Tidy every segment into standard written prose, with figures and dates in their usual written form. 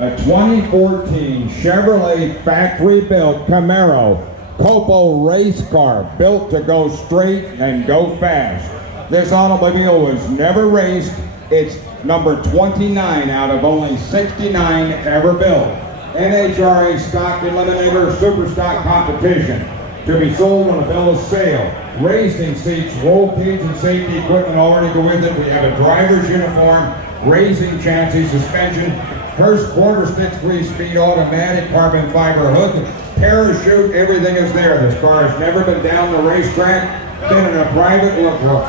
A 2014 Chevrolet factory-built Camaro COPO race car built to go straight and go fast. This automobile was never raced. It's number 29 out of only 69 ever built. NHRA stock eliminator super stock competition. To be sold on a bill of sale. Racing seats, roll cage and safety equipment already go with it. We have a driver's uniform, racing chassis, suspension, Hurst quarter stick 3-speed automatic carbon fiber hood, parachute, everything is there. This car has never been down the racetrack, been in a private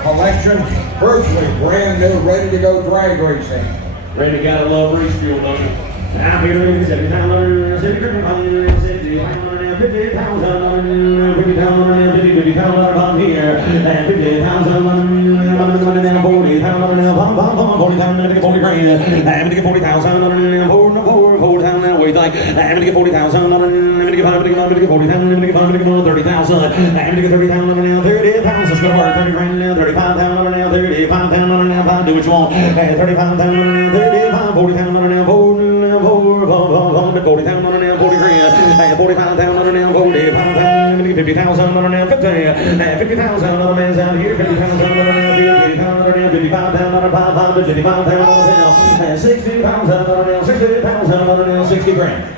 collection, virtually brand new, ready to go drag racing. Ready to gotta love race fuel, don't you? I'm here to 70,000, 50,000, 50,000 I'm here, and 50,000, 40,000, 40 grand, I'm gonna get 40,000, 40,000, wait like, I'm gonna get 40,000, I'm gonna get 40,000, I'm gonna get 30,000, I'm gonna get 30,000, 30,000, it's gonna work, 30 grand now, 35,000 now, 35,000 now, do what you want, 35,000, 35, 40,000 now, 40,000 now, 40 grand, 45,000 now, 45,000, 50,000 now, 50,000 on the man's out here, 50,000 on the now, 50,000 55,000 on the 55,000 on the now, 60,000 on the now, 60,000 on the now, 60 grand.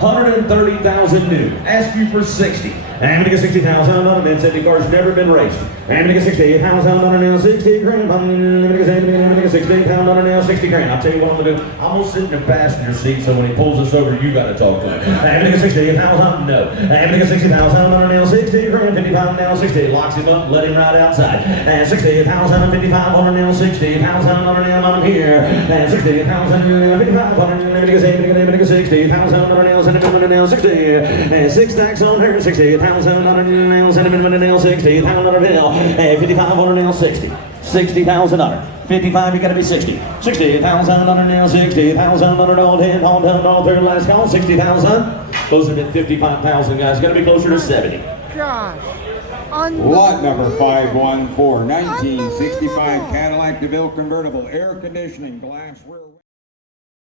130,000 new. Ask you for 60. I'm gonna get 60,000 on a man. 70 cars never been raced. I'm gonna get 68,000 on a now. 60 grand. I'm gonna get 60,000 on a now. 60 grand. I'll tell you what I'm gonna do. I'm gonna sit in the passenger seat, so when he pulls us over, you gotta talk to him. I'm gonna get 68,000. No. I'm gonna get 60,000 on a now. 60 grand. 55 now. 60. Locks him up. Let him ride outside. And 68,000 and 55 on a now. 60,000 on a now. I'm here. And 68,000 and 55 on a now. I'm gonna get 60,000 on a now. Now 60, and 6 stacks on her, 60,000 on her now, sentiment now, 60,000 on her bill, 55 on her now, 60, 60,000 on her, 55, you gotta be 60, 60,000 on her now, 60,000 on her, all done, all third, last call, 60,000, closer to 55,000 guys, gotta be closer to 70. Gosh. Lot number 514, 1965 Cadillac DeVille convertible, air conditioning, glass rear.